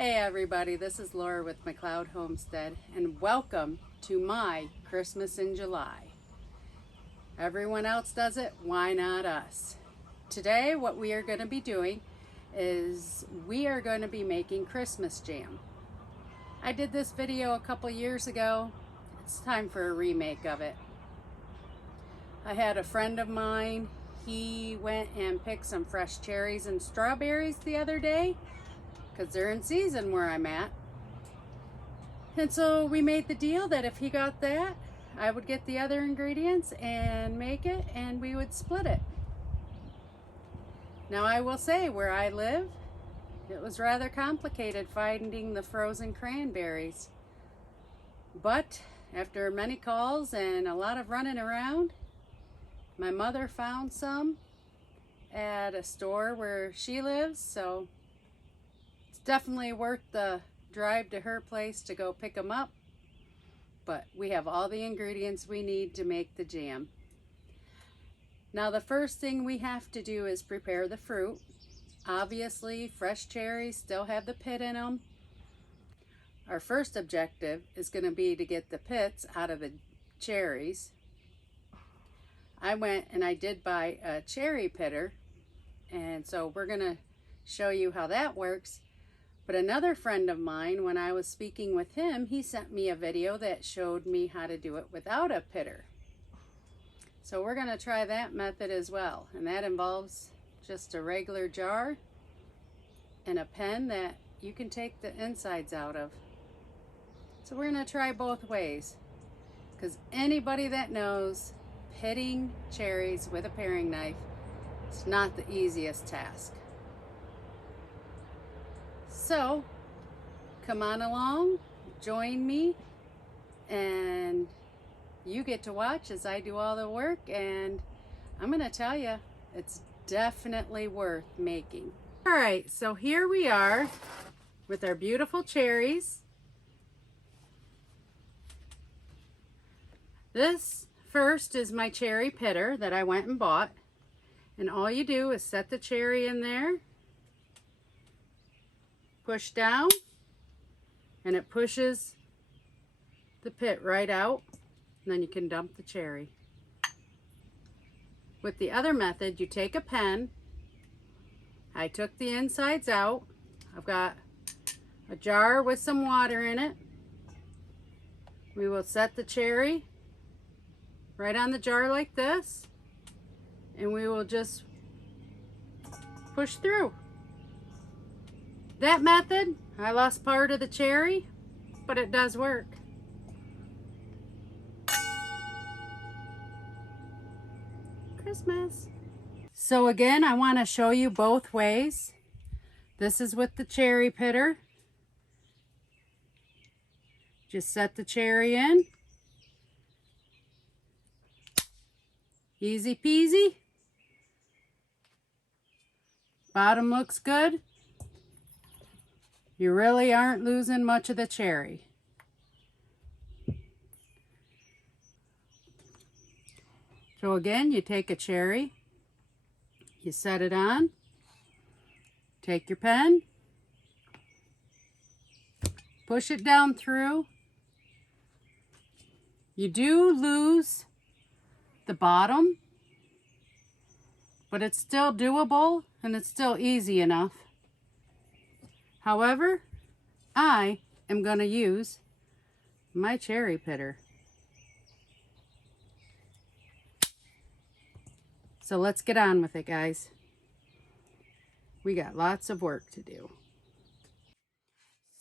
Hey everybody, this is Laura with McLeod Homestead, and welcome to my Christmas in July. Everyone else does it, why not us? Today what we are going to be doing is we are going to be making Christmas jam. I did this video a couple years ago. It's time for a remake of it. I had a friend of mine, he went and picked some fresh cherries and strawberries the other day because they're in season where I'm at. And so we made the deal that if he got that, I would get the other ingredients and make it, and we would split it. Now I will say, where I live, it was rather complicated finding the frozen cranberries. But after many calls and a lot of running around, my mother found some at a store where she lives, so it's definitely worth the drive to her place to go pick them up. But we have all the ingredients we need to make the jam. Now the first thing we have to do is prepare the fruit. Obviously, fresh cherries still have the pit in them. Our first objective is going to be to get the pits out of the cherries. I went and I did buy a cherry pitter, and so we're going to show you how that works. But another friend of mine, when I was speaking with him, he sent me a video that showed me how to do it without a pitter. So we're going to try that method as well, and that involves just a regular jar and a pen that you can take the insides out of. So we're going to try both ways, because anybody that knows pitting cherries with a paring knife, it's not the easiest task. So come on along, join me, and you get to watch as I do all the work, and I'm going to tell you, it's definitely worth making. All right, so here we are with our beautiful cherries. This first is my cherry pitter that I went and bought, and all you do is set the cherry in there, push down, and it pushes the pit right out, and then you can dump the cherry. With the other method, you take a pen. I took the insides out. I've got a jar with some water in it. We will set the cherry right on the jar like this, and we will just push through. That method, I lost part of the cherry, but it does work. Christmas. So again, I want to show you both ways. This is with the cherry pitter. Just set the cherry in. Easy peasy. Bottom looks good. You really aren't losing much of the cherry. So again, you take a cherry, you set it on, take your pen, push it down through. You do lose the bottom, but it's still doable and it's still easy enough. However, I am going to use my cherry pitter. So let's get on with it, guys. We got lots of work to do.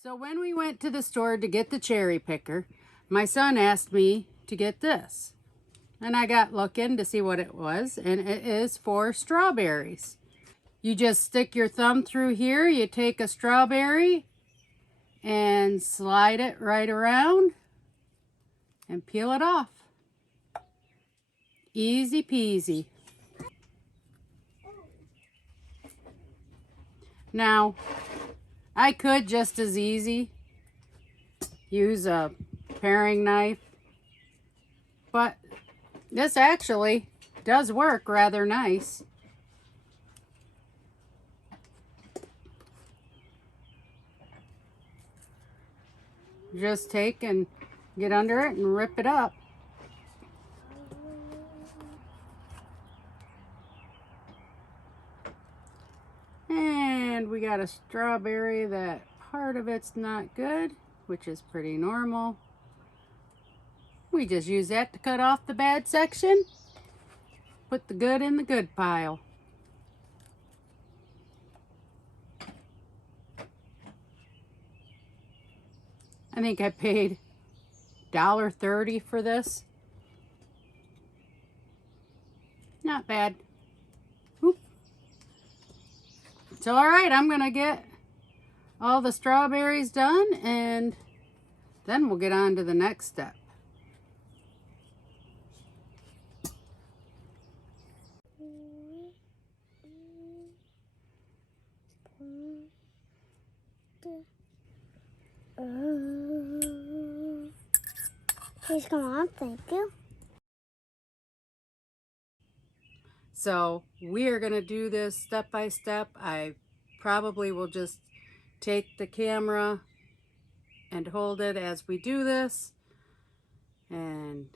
So when we went to the store to get the cherry picker, my son asked me to get this. And I got looking to see what it was, and it is for strawberries. You just stick your thumb through here, you take a strawberry and slide it right around and peel it off. Easy peasy. Now, I could just as easy use a paring knife, but this actually does work rather nice. Just take and get under it and rip it up. And we got a strawberry that part of it's not good, which is pretty normal. We just use that to cut off the bad section. Put the good in the good pile. I think I paid $1.30 for this. Not bad. Oop. So all right, I'm gonna get all the strawberries done and then we'll get on to the next step. Please come on, thank you. So we are gonna do this step by step. I probably will just take the camera and hold it as we do this. And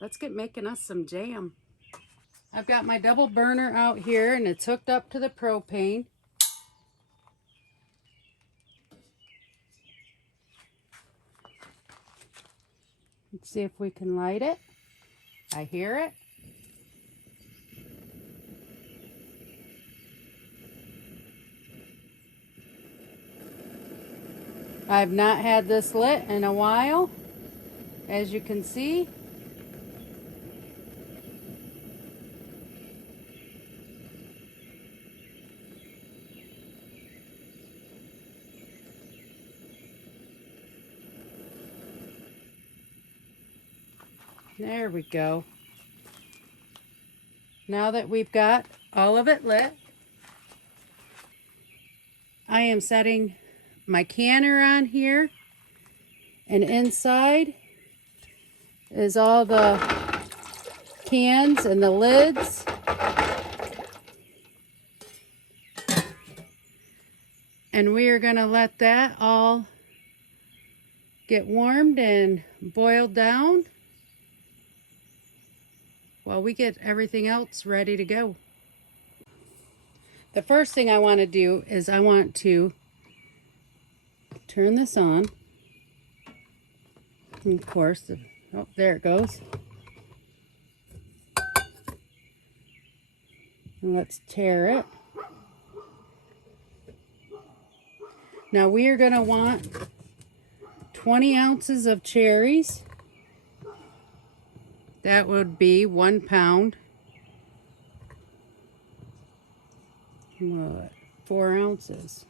let's get making us some jam. I've got my double burner out here and it's hooked up to the propane. Let's see if we can light it. I hear it. I've not had this lit in a while, as you can see. There we go. Now that we've got all of it lit, I am setting my canner on here, and inside is all the cans and the lids. And we are going to let that all get warmed and boiled down while we get everything else ready to go. The first thing I want to do is I want to turn this on. And of course, oh, there it goes. And let's tear it. Now we are going to want 20 ounces of cherries. That would be 1 pound. What? 4 ounces.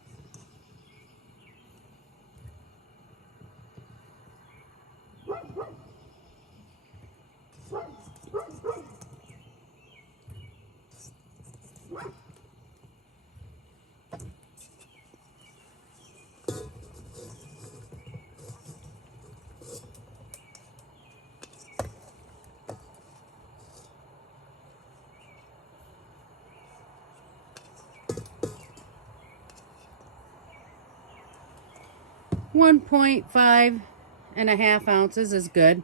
One 1.5 ounces is good.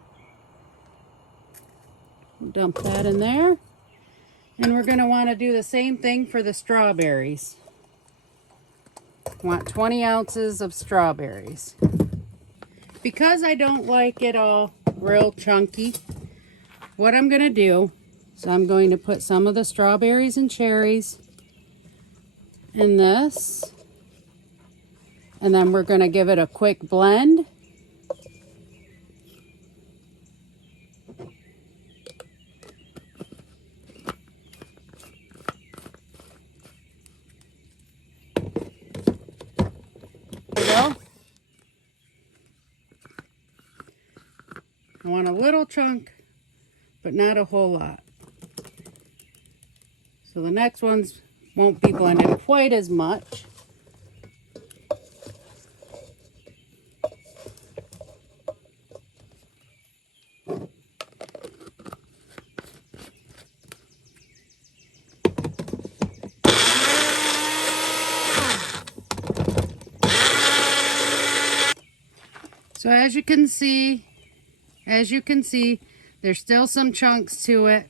Dump that in there. And we're going to want to do the same thing for the strawberries. Want 20 ounces of strawberries. Because I don't like it all real chunky, what I'm going to do is I'm going to put some of the strawberries and cherries in this. And then we're going to give it a quick blend. There we go. I want a little chunk, but not a whole lot. So the next ones won't be blended quite as much. So as you can see, there's still some chunks to it.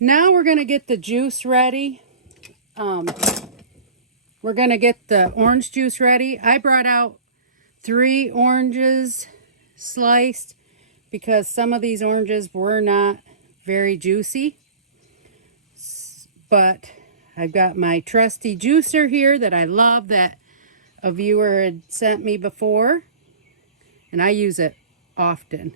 Now we're going to get the juice ready. We're going to get the orange juice ready. I brought out 3 oranges sliced because some of these oranges were not very juicy. But I've got my trusty juicer here that I love, that a viewer had sent me before, and I use it often.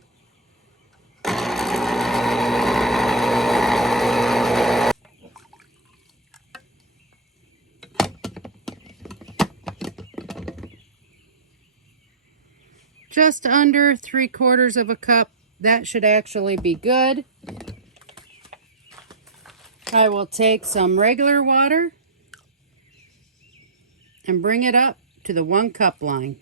Just under 3/4 of a cup. That should actually be good. I will take some regular water and bring it up to the 1 cup line.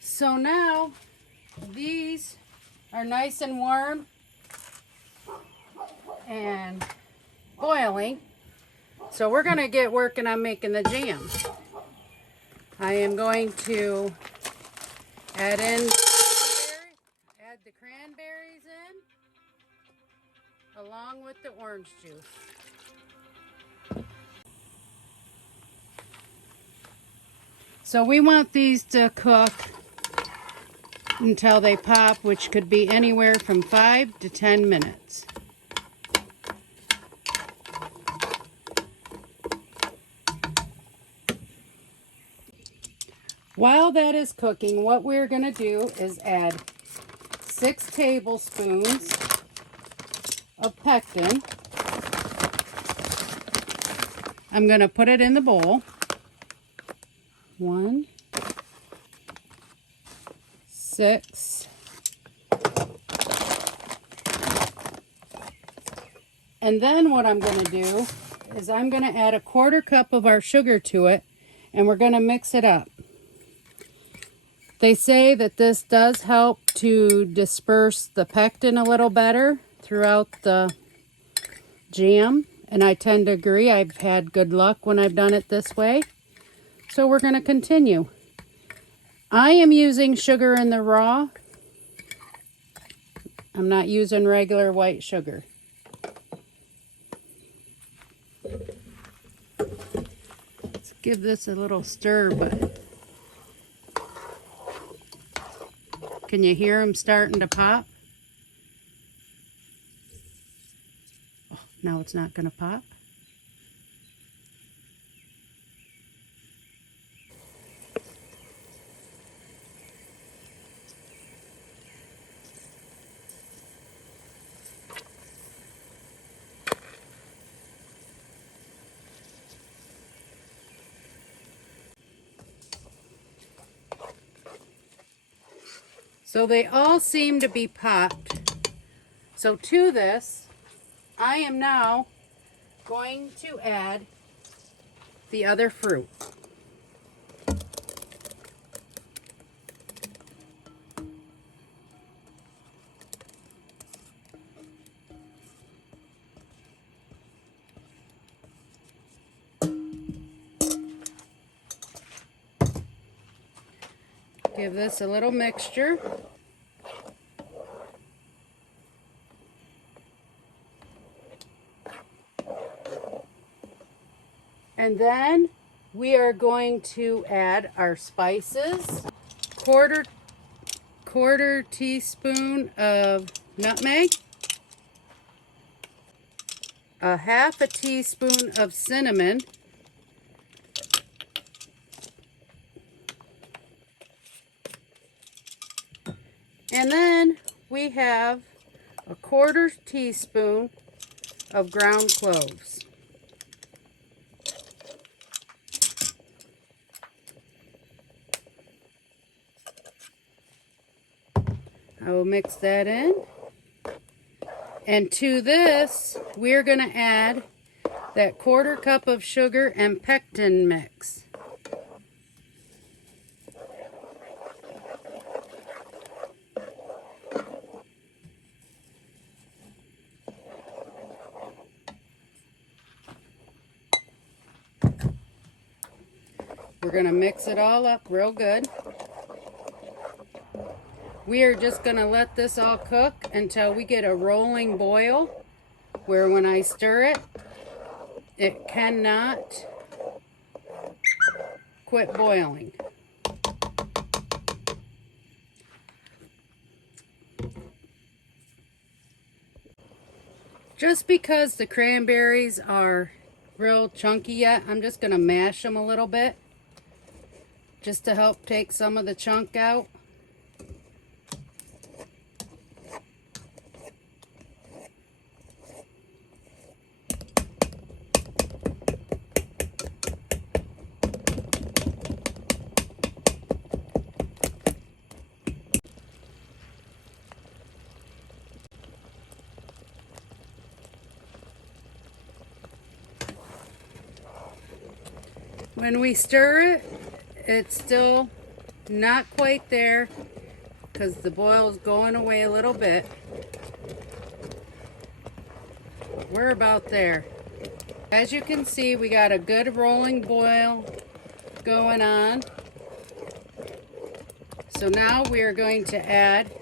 So now these are nice and warm and boiling. So we're going to get working on making the jam. I am going to add the cranberries in along with the orange juice. So we want these to cook until they pop, which could be anywhere from 5 to 10 minutes. While that is cooking, what we're going to do is add 6 tablespoons of pectin. I'm going to put it in the bowl. 1, 6, and then what I'm going to do is I'm going to add 1/4 cup of our sugar to it, and we're going to mix it up. They say that this does help to disperse the pectin a little better throughout the jam, and I tend to agree. I've had good luck when I've done it this way. So we're going to continue. I am using sugar in the raw. I'm not using regular white sugar. Let's give this a little stir, but can you hear them starting to pop? Oh, now it's not going to pop. So they all seem to be popped. So to this, I am now going to add the other fruit. Give this a little mixture. And then we are going to add our spices. Quarter teaspoon of nutmeg. 1/2 teaspoon of cinnamon. And then we have 1/4 teaspoon of ground cloves. I will mix that in. And to this, we're going to add that 1/4 cup of sugar and pectin mix. We're going to mix it all up real good. We are just going to let this all cook until we get a rolling boil, where when I stir it, it cannot quit boiling. Just because the cranberries are real chunky yet, I'm just going to mash them a little bit just to help take some of the chunk out. When we stir it, it's still not quite there because the boil is going away a little bit. We're about there. As you can see, we got a good rolling boil going on. So now we are going to add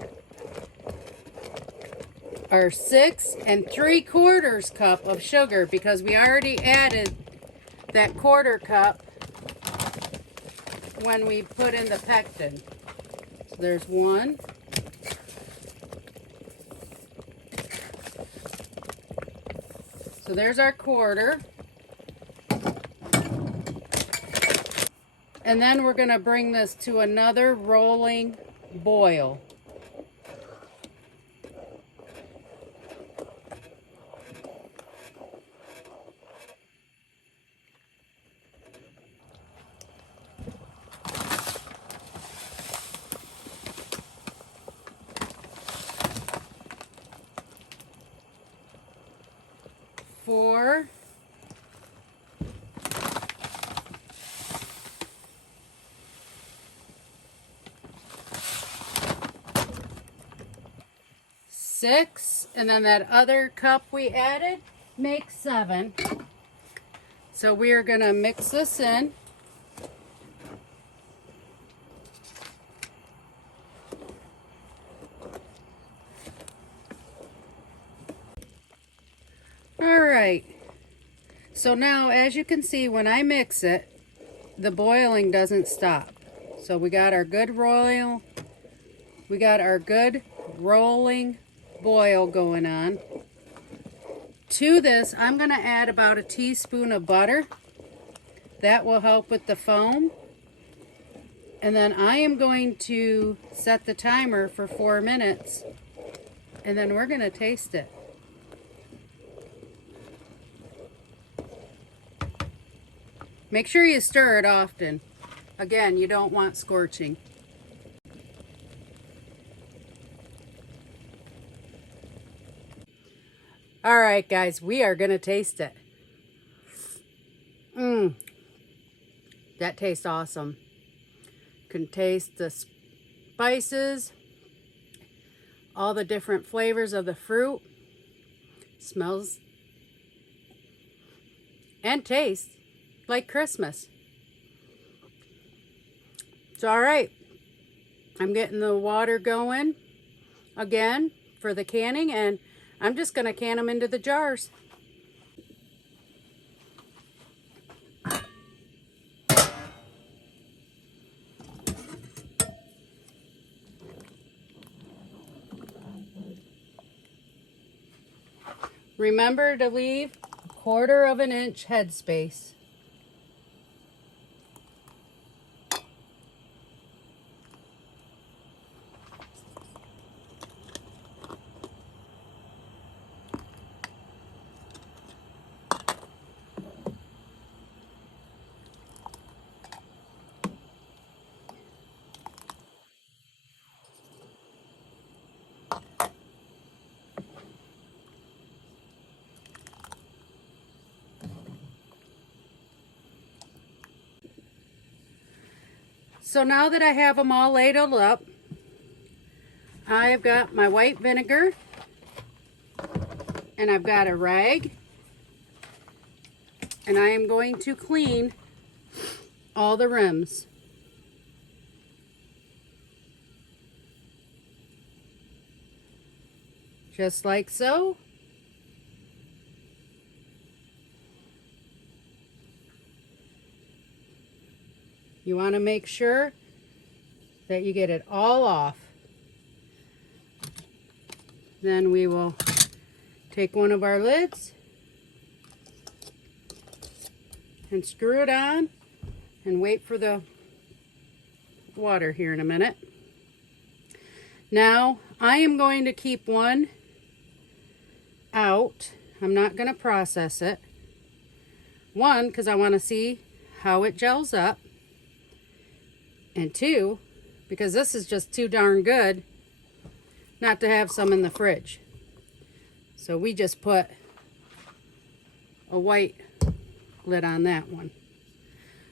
our 6 3/4 cup of sugar, because we already added that 1/4 cup when we put in the pectin. So there's 1. So there's our 1/4. And then we're going to bring this to another rolling boil. Four, 6, and then that other cup we added makes 7. So we are going to mix this in. Alright, so now as you can see, when I mix it, the boiling doesn't stop. So we got our good rolling boil going on. To this, I'm going to add about a teaspoon of butter. That will help with the foam. And then I am going to set the timer for 4 minutes, and then we're going to taste it. Make sure you stir it often. Again, you don't want scorching. All right, guys, we are going to taste it. That tastes awesome. You can taste the spices, all the different flavors of the fruit. Smells and tastes like Christmas. It's all right. I'm getting the water going again for the canning, and I'm just going to can them into the jars. Remember to leave 1/4 inch headspace. So now that I have them all ladled up, I have got my white vinegar, and I've got a rag, and I am going to clean all the rims. Just like so. You want to make sure that you get it all off. Then we will take one of our lids and screw it on and wait for the water here in a minute. Now I am going to keep one out. I'm not going to process it. One, because I want to see how it gels up. And two, because this is just too darn good not to have some in the fridge. So we just put a white lid on that one.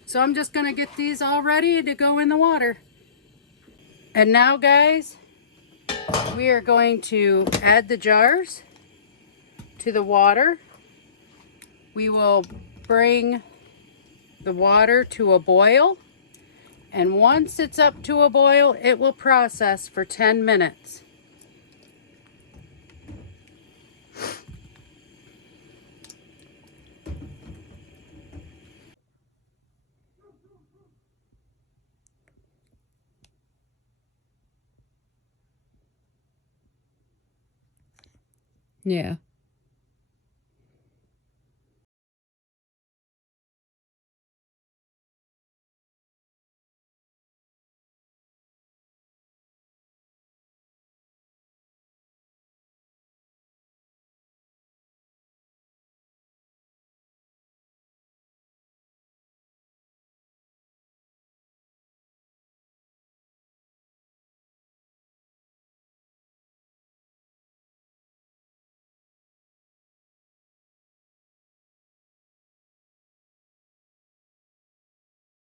So I'm just going to get these all ready to go in the water. And now, guys, we are going to add the jars to the water. We will bring the water to a boil. And once it's up to a boil, it will process for 10 minutes. Yeah.